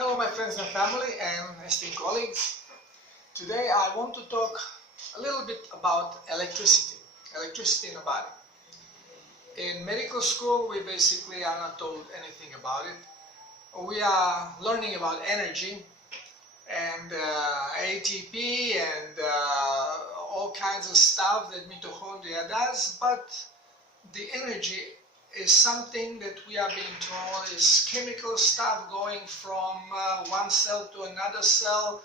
Hello my friends and family and esteemed colleagues. Today I want to talk a little bit about electricity in the body. In medical school we basically are not told anything about it. We are learning about energy and ATP and all kinds of stuff that mitochondria does, but the energy is something that we are being told is chemical stuff going from one cell to another cell,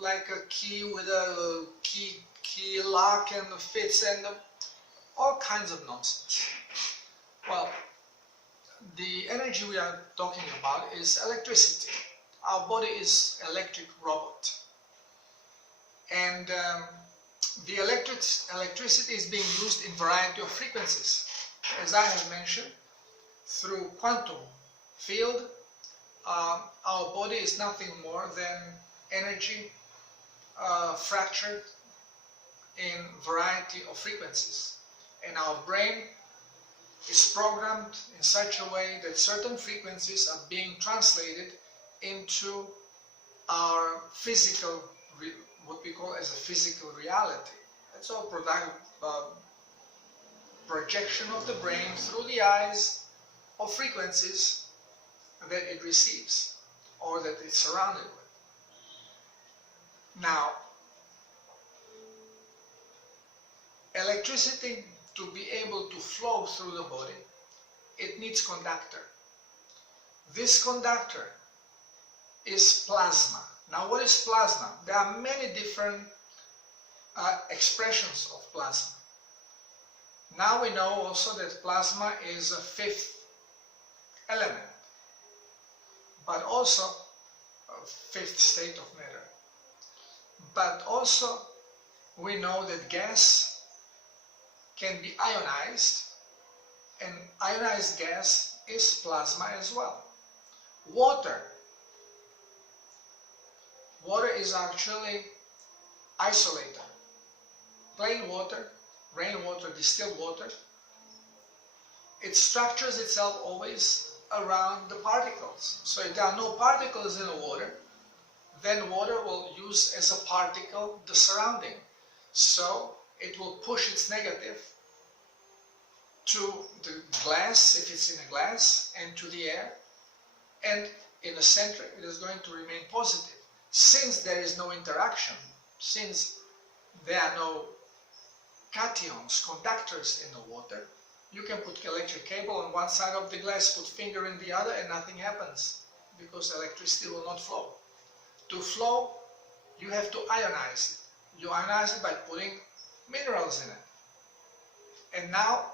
like a key with a key lock and fits, and all kinds of nonsense. Well, the energy we are talking about is electricity. Our body is electric robot, and the electricity is being used in variety of frequencies. As I have mentioned, through quantum field, our body is nothing more than energy fractured in variety of frequencies, and our brain is programmed in such a way that certain frequencies are being translated into our physical, what we call as a physical reality. It's all projection of the brain through the eyes of frequencies that it receives or that it's surrounded with. Now, electricity, to be able to flow through the body, it needs conductor. This conductor is plasma. Now, what is plasma? There are many different expressions of plasma. Now we know also that plasma is a fifth element, but also a fifth state of matter. But also we know that gas can be ionized, and ionized gas is plasma as well. Water is actually isolator. Plain water, rainwater, distilled water, it structures itself always around the particles. So if there are no particles in the water, then water will use as a particle the surrounding. So it will push its negative to the glass, if it's in a glass, and to the air, and in the center it is going to remain positive. Since there is no interaction, since there are no cations, conductors in the water, you can put electric cable on one side of the glass, put finger in the other, and nothing happens because electricity will not flow. To flow, you have to ionize it. You ionize it by putting minerals in it. And now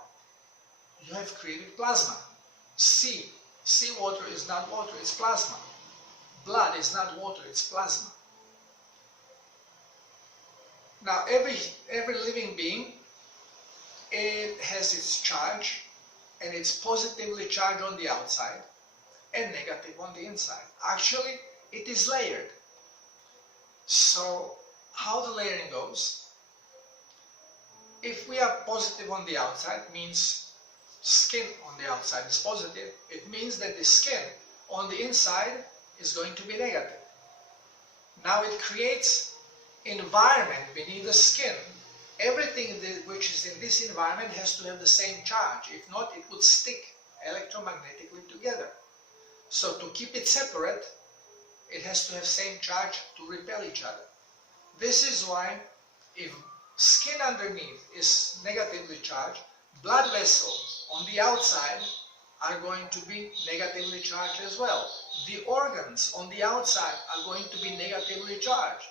you have created plasma. Seawater is not water, it's plasma. Blood is not water, it's plasma. Now every living being, it has its charge, and it's positively charged on the outside and negative on the inside. Actually, it is layered. So how the layering goes, if we are positive on the outside, means skin on the outside is positive, it means that the skin on the inside is going to be negative. Now it creates environment beneath the skin. Everything which is in this environment has to have the same charge. If not, it would stick electromagnetically together. So to keep it separate, it has to have same charge to repel each other. This is why if skin underneath is negatively charged, blood vessels on the outside are going to be negatively charged as well. The organs on the outside are going to be negatively charged.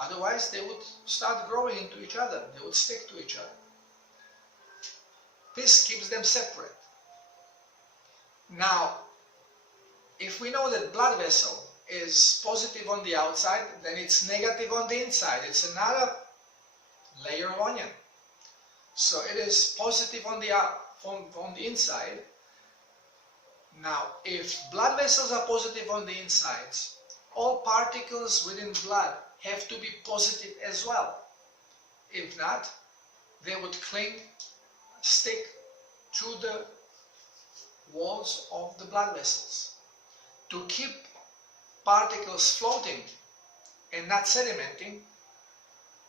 Otherwise, they would start growing into each other. They would stick to each other. This keeps them separate. Now, if we know that blood vessel is positive on the outside, then it's negative on the inside. It's another layer of onion. So it is positive on the inside. Now, if blood vessels are positive on the insides, all particles within blood have to be positive as well. If not, they would stick to the walls of the blood vessels. To keep particles floating and not sedimenting,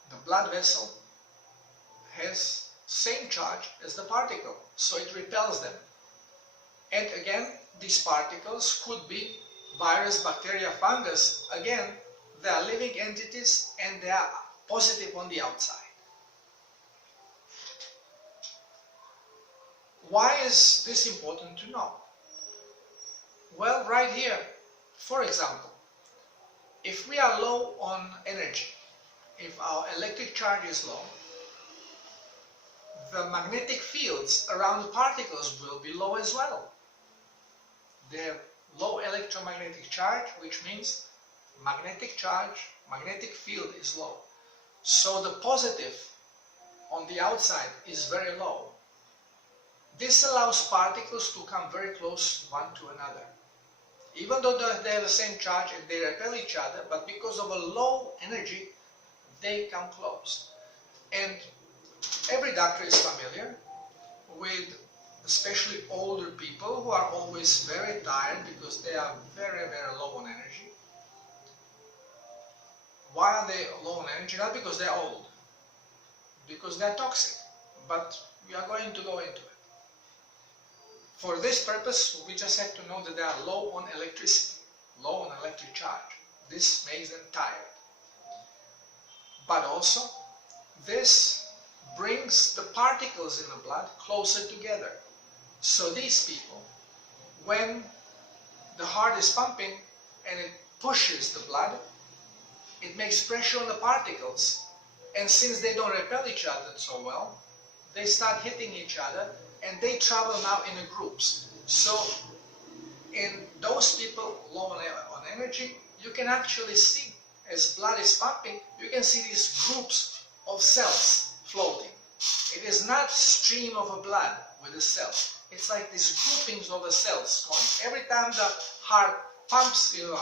the blood vessel has same charge as the particle, so it repels them. And again, these particles could be virus, bacteria, fungus. Again, they are living entities and they are positive on the outside. Why is this important to know? Well, right here, for example, if we are low on energy, if our electric charge is low, the magnetic fields around the particles will be low as well. They have low electromagnetic charge, which means magnetic field is low. So the positive on the outside is very low. This allows particles to come very close one to another. Even though they have the same charge and they repel each other, but because of a low energy, they come close. And every doctor is familiar with especially older people who are always very tired because they are very, very low on energy. Why are they low on energy? Not because they're old, because they're toxic. But we are going to go into it. For this purpose, we just have to know that they are low on electricity, low on electric charge. This makes them tired. But also, this brings the particles in the blood closer together. So these people, when the heart is pumping and it pushes the blood, it makes pressure on the particles. And since they don't repel each other so well, they start hitting each other and they travel now in groups. So in those people low on energy, you can actually see, as blood is pumping, you can see these groups of cells floating. It is not stream of a blood with a cell. It's like these groupings of the cells going. Every time the heart pumps, you know,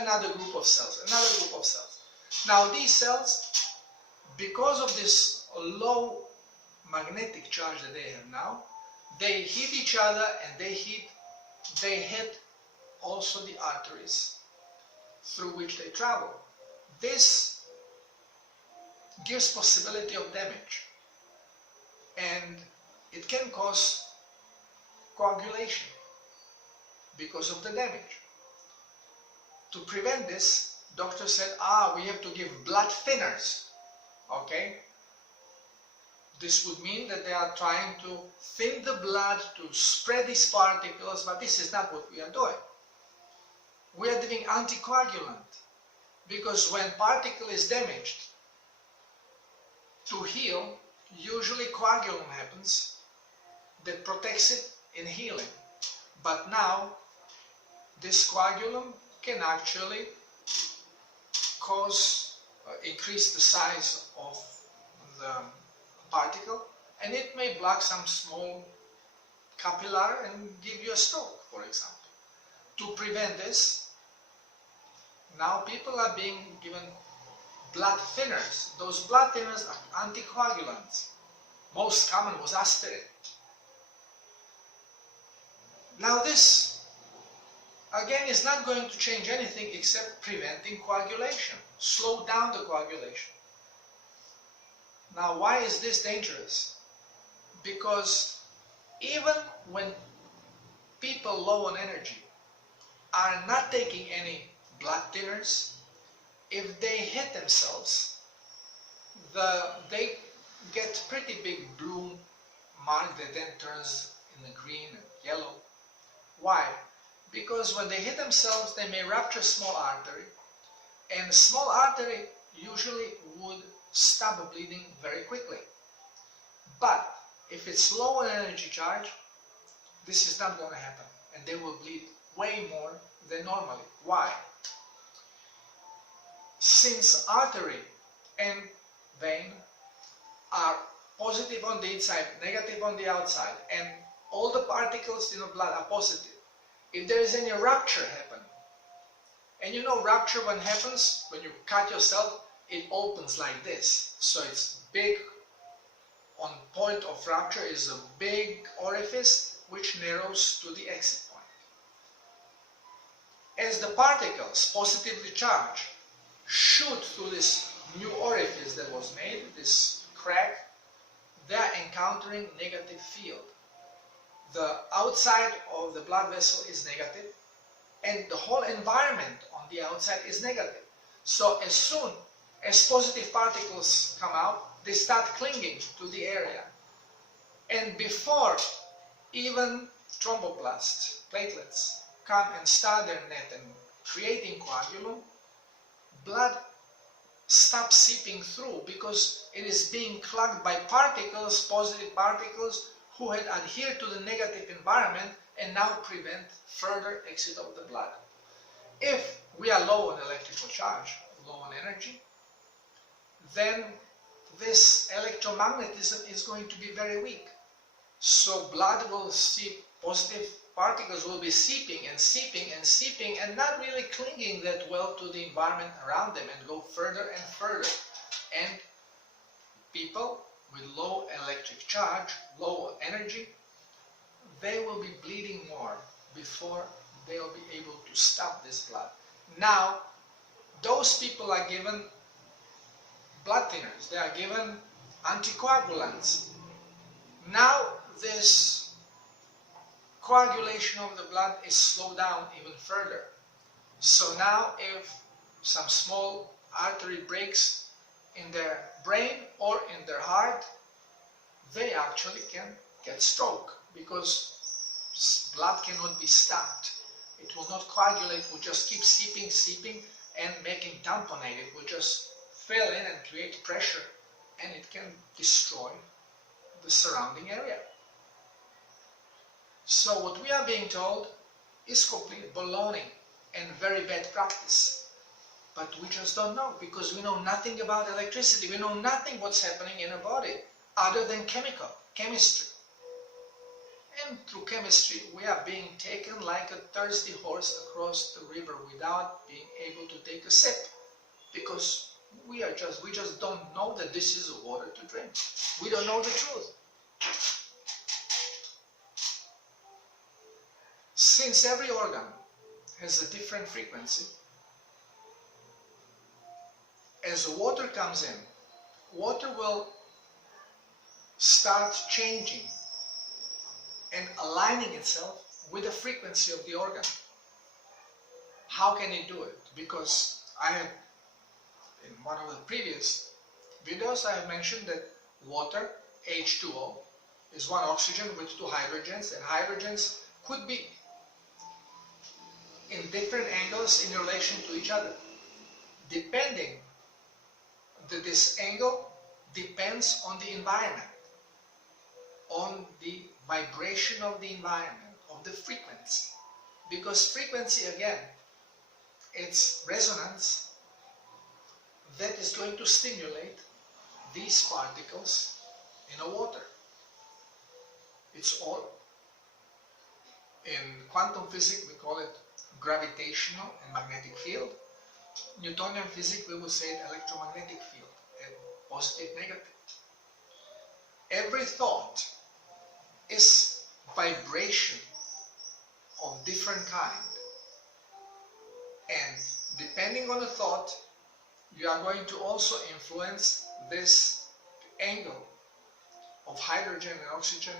another group of cells, another group of cells. Now these cells, because of this low magnetic charge that they have now, they hit each other and they hit also the arteries through which they travel. This gives possibility of damage, and it can cause coagulation because of the damage. To prevent this, doctor said, we have to give blood thinners. Okay? This would mean that they are trying to thin the blood to spread these particles, but this is not what we are doing. We are doing anticoagulant, because when particle is damaged, to heal, usually coagulum happens that protects it in healing. But now, this coagulum can actually increase the size of the particle, and it may block some small capillary and give you a stroke, for example. To prevent this, now people are being given blood thinners. Those blood thinners are anticoagulants. Most common was aspirin. Now this, again, is not going to change anything except preventing coagulation, slow down the coagulation. Now, why is this dangerous? Because even when people low on energy are not taking any blood thinners, if they hit themselves, they get pretty big blue mark that then turns in the green and yellow. Why? Because when they hit themselves, they may rupture small artery, and small artery usually would stop bleeding very quickly. But if it's low on energy charge, this is not going to happen, and they will bleed way more than normally. Why? Since artery and vein are positive on the inside, negative on the outside, and all the particles in the blood are positive, if there is any rupture happen, and you know rupture when happens, when you cut yourself, it opens like this. So it's big, on point of rupture is a big orifice which narrows to the exit point. as the particles, positively charged, shoot through this new orifice that was made, this crack, they are encountering negative field. The outside of the blood vessel is negative, and the whole environment on the outside is negative. So as soon as positive particles come out, they start clinging to the area. And before even thromboplasts, platelets, come and start their net and creating coagulum, blood stops seeping through because it is being clogged by particles, positive particles, who had adhered to the negative environment and now prevent further exit of the blood. If we are low on electrical charge, low on energy, then this electromagnetism is going to be very weak. So blood will seep, positive particles will be seeping and seeping and seeping and not really clinging that well to the environment around them and go further and further. And people with low electric charge, low energy, they will be bleeding more before they will be able to stop this blood. Now, those people are given blood thinners, they are given anticoagulants. Now this coagulation of the blood is slowed down even further. So now if some small artery breaks in their brain or in their heart, they actually can get stroke because blood cannot be stopped. It will not coagulate, it will just keep seeping, seeping and making tamponate. It will just fill in and create pressure and it can destroy the surrounding area. So what we are being told is complete baloney and very bad practice. But we just don't know because we know nothing about electricity. We know nothing what's happening in a body other than chemistry. And through chemistry we are being taken like a thirsty horse across the river without being able to take a sip because we just don't know that this is water to drink. We don't know the truth. Since every organ has a different frequency, as the water comes in, water will start changing and aligning itself with the frequency of the organ. How can it do it? Because I have, in one of the previous videos, I have mentioned that water, H2O, is one oxygen with two hydrogens, and hydrogens could be in different angles in relation to each other. Depending, this angle depends on the environment, on the vibration of the environment, of the frequency. Because frequency, again, it's resonance that is going to stimulate these particles in a water. It's all, in quantum physics we call it gravitational and magnetic field. Newtonian physics we will say it electromagnetic field, and positive, negative. Every thought is vibration of different kind, and depending on the thought you are going to also influence this angle of hydrogen and oxygen,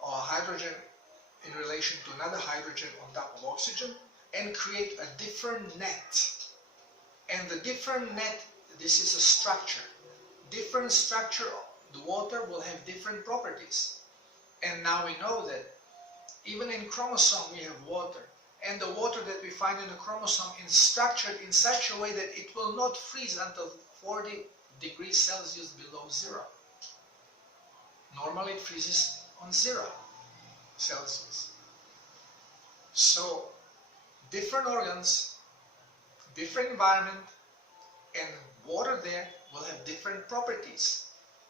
or hydrogen in relation to another hydrogen on top of oxygen, and create a different net. And the different net, this is a structure. Different structure, the water will have different properties. And now we know that even in chromosome we have water. And the water that we find in the chromosome is structured in such a way that it will not freeze until 40 degrees Celsius below zero. Normally it freezes on 0 Celsius. So different organs, different environment, and water there will have different properties.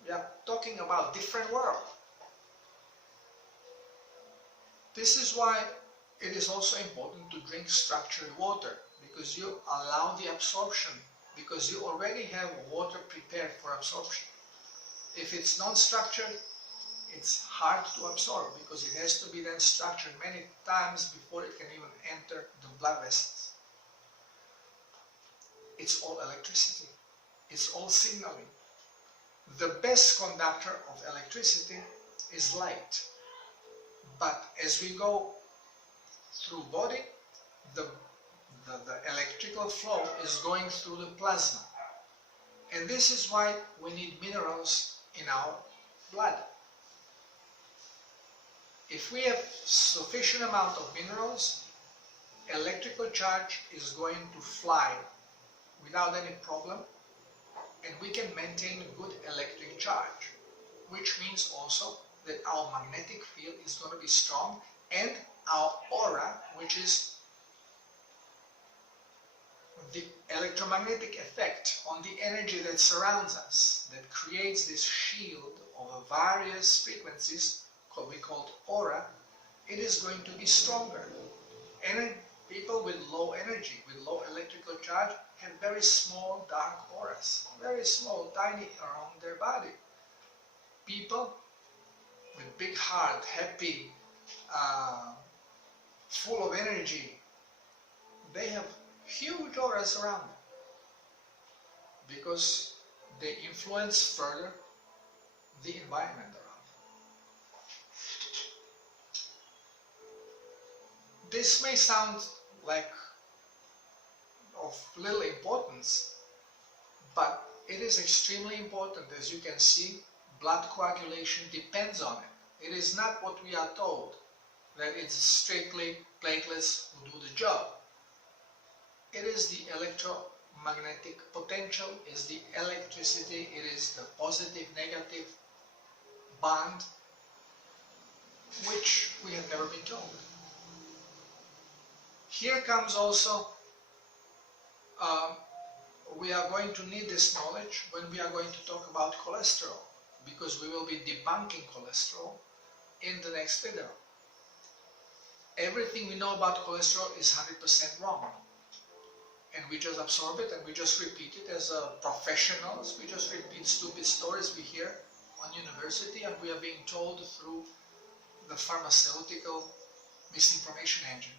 We are talking about different world. This is why it is also important to drink structured water, because you allow the absorption, because you already have water prepared for absorption. If it's non-structured, it's hard to absorb because it has to be then structured many times before it can even enter the blood blood vessels. It's all electricity. It's all signaling. The best conductor of electricity is light. But as we go through body, the electrical flow is going through the plasma. And this is why we need minerals in our blood. If we have sufficient amount of minerals, electrical charge is going to fly without any problem, and we can maintain good electric charge, which means also that our magnetic field is going to be strong, and our aura, which is the electromagnetic effect on the energy that surrounds us, that creates this shield of various frequencies, we call aura, it is going to be stronger. And people with low energy, with low electrical charge, have very small dark auras, very small, tiny around their body. People with big heart, happy, full of energy, they have huge auras around them because they influence further the environment around them. This may sound like of little importance, but it is extremely important. As you can see, blood coagulation depends on it. It is not what we are told, that it's strictly platelets who do the job. It is the electromagnetic potential, is the electricity, it is the positive, negative bond, which we have never been told. Here comes also, we are going to need this knowledge when we are going to talk about cholesterol, because we will be debunking cholesterol in the next video. Everything we know about cholesterol is 100% wrong. And we just absorb it and we just repeat it as professionals. We just repeat stupid stories we hear on university, and we are being told through the pharmaceutical misinformation engine.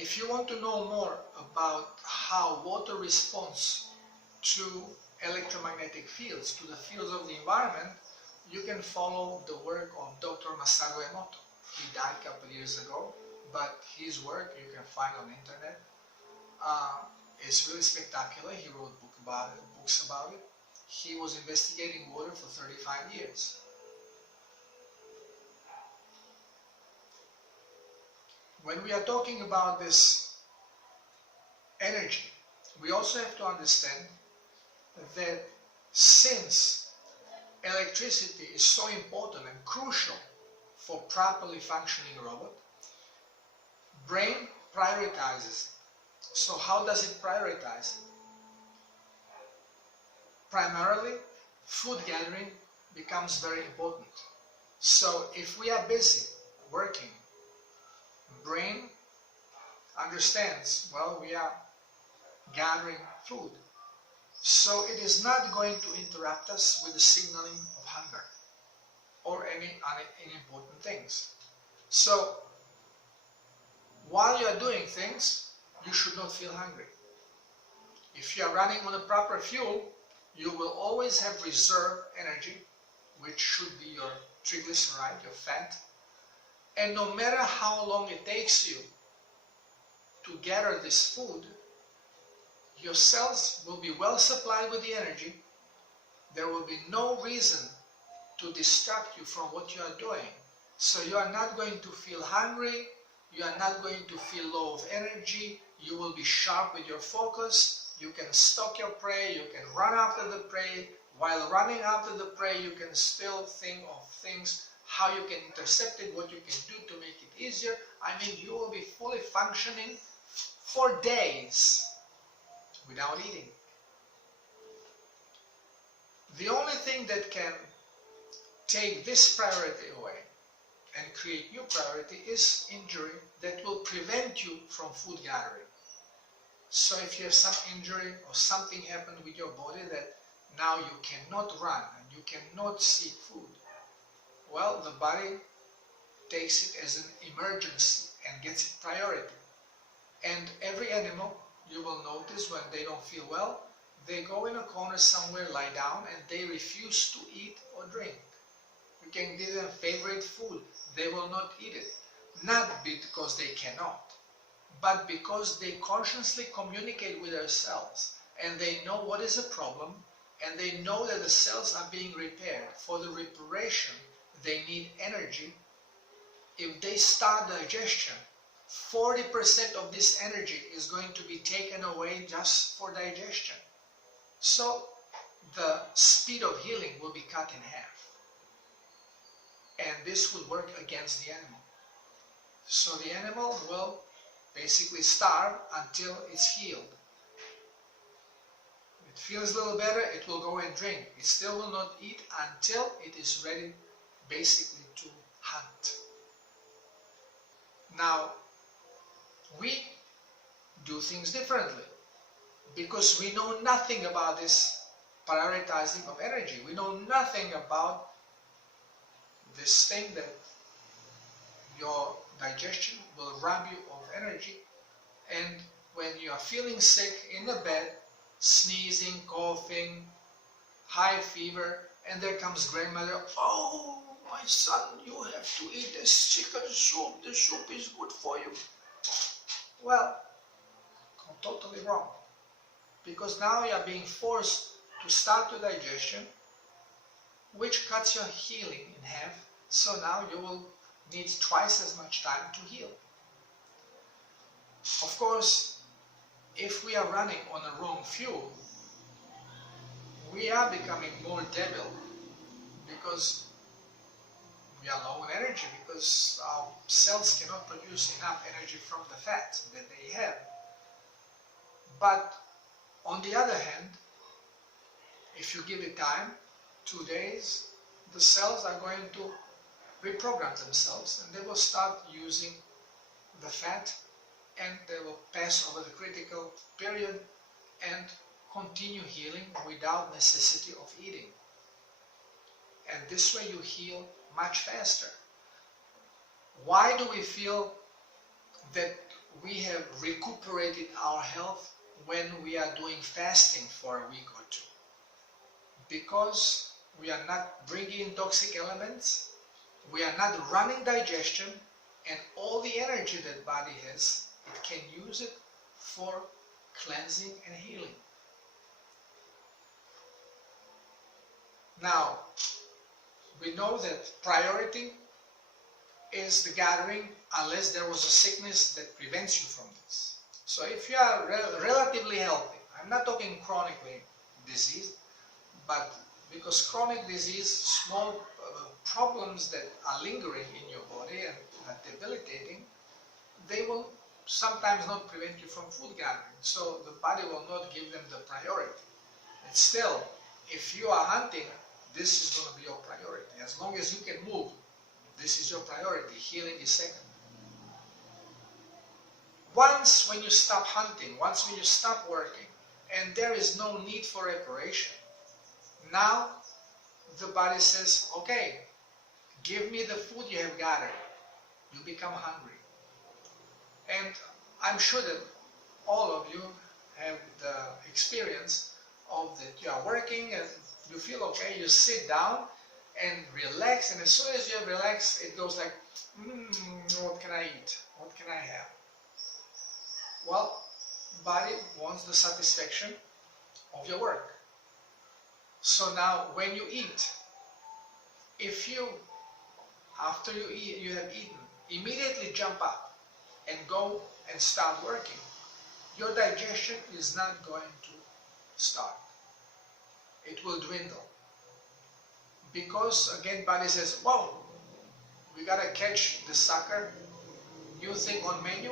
If you want to know more about how water responds to electromagnetic fields, to the fields of the environment, you can follow the work of Dr. Masaru Emoto. He died a couple years ago, but his work you can find on the internet. It's really spectacular. He wrote books about it. He was investigating water for 35 years. When we are talking about this energy, we also have to understand that since electricity is so important and crucial for properly functioning robot, brain prioritizes it. So how does it prioritize it? Primarily, food gathering becomes very important. So if we are busy working, brain understands, well, we are gathering food. So it is not going to interrupt us with the signaling of hunger or any important things. So while you are doing things, you should not feel hungry. If you are running on the proper fuel, you will always have reserve energy, which should be your triglyceride, your fat. And no matter how long it takes you to gather this food, your cells will be well supplied with the energy. There will be no reason to distract you from what you are doing. So you are not going to feel hungry, you are not going to feel low of energy, you will be sharp with your focus, you can stalk your prey, you can run after the prey. While running after the prey, you can still think of things, how you can intercept it, what you can do to make it easier. I mean, you will be fully functioning for days without eating. The only thing that can take this priority away and create new priority is injury that will prevent you from food gathering. So if you have some injury or something happened with your body that now you cannot run and you cannot seek food, well, the body takes it as an emergency and gets it priority. And every animal, you will notice when they don't feel well, they go in a corner somewhere, lie down, and they refuse to eat or drink. You can give them favorite food, they will not eat it. Not because they cannot, but because they consciously communicate with their cells and they know what is a problem and they know that the cells are being repaired. For the reparation, they need energy. If they start digestion, 40% of this energy is going to be taken away just for digestion. So the speed of healing will be cut in half. And this will work against the animal. So the animal will basically starve until it's healed. It feels a little better, it will go and drink. It still will not eat until it is ready basically to hunt. Now, we do things differently because we know nothing about this prioritizing of energy. We know nothing about this thing that your digestion will rob you of energy, and when you are feeling sick in the bed, sneezing, coughing, high fever, and there comes grandmother, "Oh, my son, you have to eat this chicken soup, the soup is good for you." Well, totally wrong, because now you are being forced to start your digestion, which cuts your healing in half, so now you will need twice as much time to heal. Of course, if we are running on the wrong fuel, we are becoming more debil because we are low in energy, because our cells cannot produce enough energy from the fat that they have. But on the other hand, if you give it time, 2 days, the cells are going to reprogram themselves and they will start using the fat, and they will pass over the critical period and continue healing without necessity of eating. And this way you heal much faster. Why do we feel that we have recuperated our health when we are doing fasting for a week or two? Because we are not bringing in toxic elements, we are not running digestion, and all the energy that body has, it can use it for cleansing and healing. Now, we know that priority is the gathering unless there was a sickness that prevents you from this. So if you are relatively healthy, I'm not talking chronically diseased, but because chronic disease, small problems that are lingering in your body and are debilitating, they will sometimes not prevent you from food gathering. So the body will not give them the priority. And still, if you are hunting, this is going to be your priority. As long as you can move, this is your priority. Healing is second. Once when you stop hunting, once when you stop working, and there is no need for reparation, now the body says, okay, give me the food you have gathered. You become hungry. And I'm sure that all of you have the experience of that you are working and you feel okay, you sit down and relax, and as soon as you have relaxed, it goes like, what can I eat? What can I have? Well, body wants the satisfaction of your work. So now when you eat, if you, after you eat, you have eaten, immediately jump up and go and start working, your digestion is not going to start. It will dwindle. Because again, body says, whoa, we gotta catch the sucker, new thing on menu,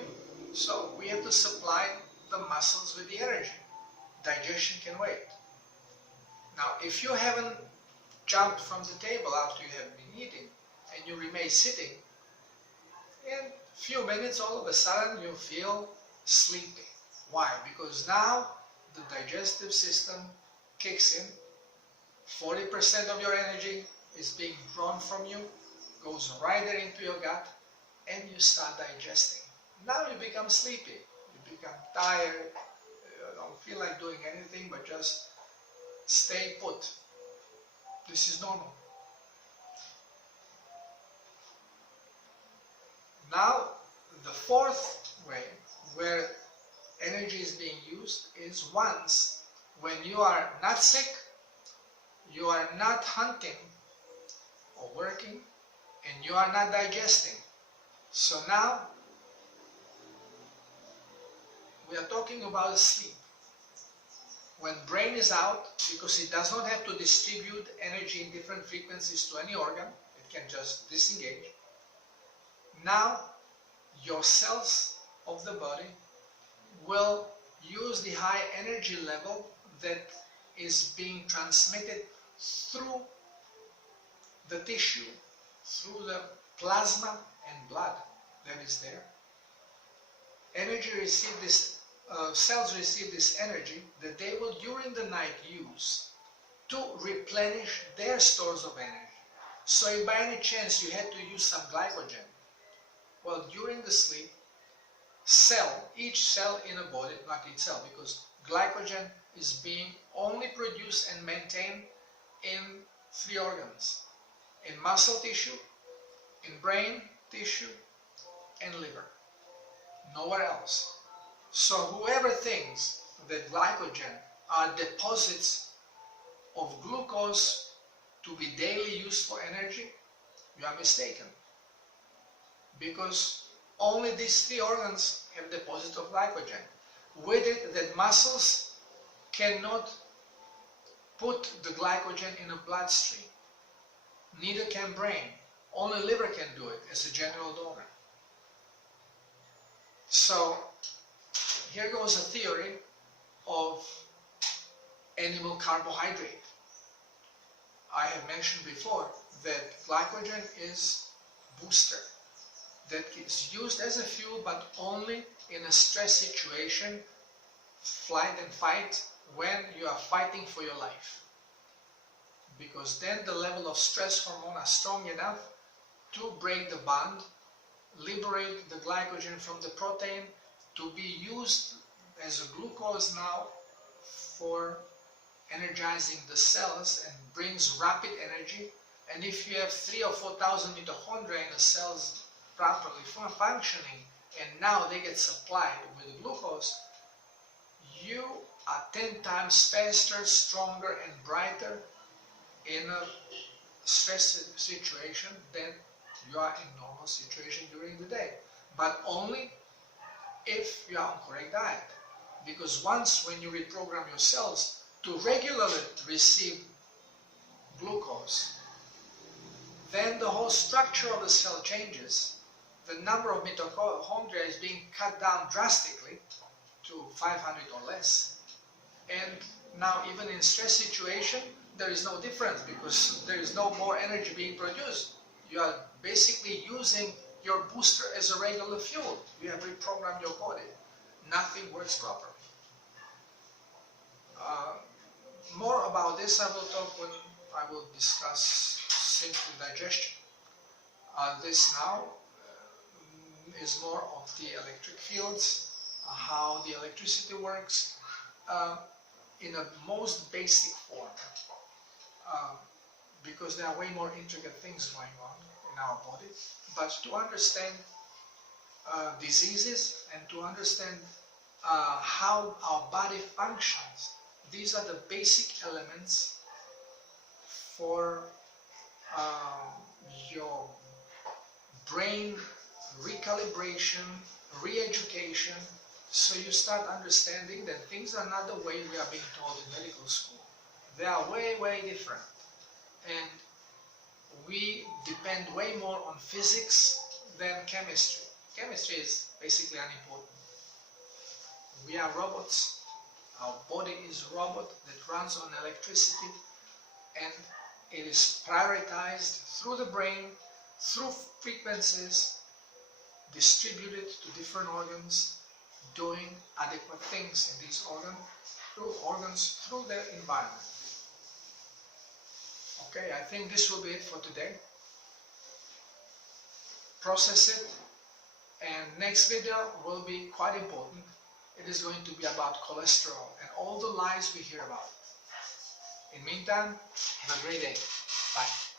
so we have to supply the muscles with the energy. Digestion can wait. Now, if you haven't jumped from the table after you have been eating and you remain sitting, in a few minutes all of a sudden you feel sleepy. Why? Because now the digestive system kicks in, 40% of your energy is being drawn from you, goes right there into your gut, and you start digesting. Now you become sleepy, you become tired, you don't feel like doing anything but just stay put. This is normal. Now, the fourth way where energy is being used is once when you are not sick, you are not hunting or working, and you are not digesting. So now we are talking about sleep. When brain is out, because it does not have to distribute energy in different frequencies to any organ, it can just disengage. Now your cells of the body will use the high energy level that is being transmitted through the tissue, through the plasma and blood that is there. Energy receive this, cells receive this energy that they will during the night use to replenish their stores of energy. So if by any chance you had to use some glycogen, well, during the sleep, each cell in a body, not each cell, because glycogen is being only produced and maintained in 3 organs: in muscle tissue, in brain tissue, and liver. Nowhere else. So whoever thinks that glycogen are deposits of glucose to be daily used for energy, you are mistaken. Because only these 3 organs have deposit of glycogen. With it, that muscles cannot put the glycogen in a bloodstream. Neither can brain. Only liver can do it as a general donor. So here goes a theory of animal carbohydrate. I have mentioned before that glycogen is booster that is used as a fuel, but only in a stress situation, flight and fight, when you are fighting for your life. Because then the level of stress hormone are strong enough to break the bond, liberate the glycogen from the protein to be used as a glucose now for energizing the cells and brings rapid energy. And if you have 3,000 or 4,000 mitochondria in the cells properly functioning, and now they get supplied with glucose, you are 10 times faster, stronger, and brighter in a stress situation than you are in normal situation during the day. But only if you are on correct diet. Because once when you reprogram your cells to regularly receive glucose, then the whole structure of the cell changes. The number of mitochondria is being cut down drastically to 500 or less. And now even in stress situation, there is no difference because there is no more energy being produced. You are basically using your booster as a regular fuel. You have reprogrammed your body. Nothing works properly. More about this I will talk when I will discuss simply digestion. This now is more of the electric fields, how the electricity works in a most basic form, because there are way more intricate things going on in our body. But to understand diseases and to understand how our body functions, these are the basic elements for your brain recalibration, re-education, so you start understanding that things are not the way we are being told in medical school. They are way, way different. And we depend way more on physics than chemistry. Chemistry is basically unimportant. We are robots. Our body is a robot that runs on electricity, and it is prioritized through the brain, through frequencies, distributed to different organs, doing adequate things in these organs through their environment. Okay, I think this will be it for today. process it. And next video will be quite important. It is going to be about cholesterol and all the lies we hear about. In the meantime, have a great day. Bye.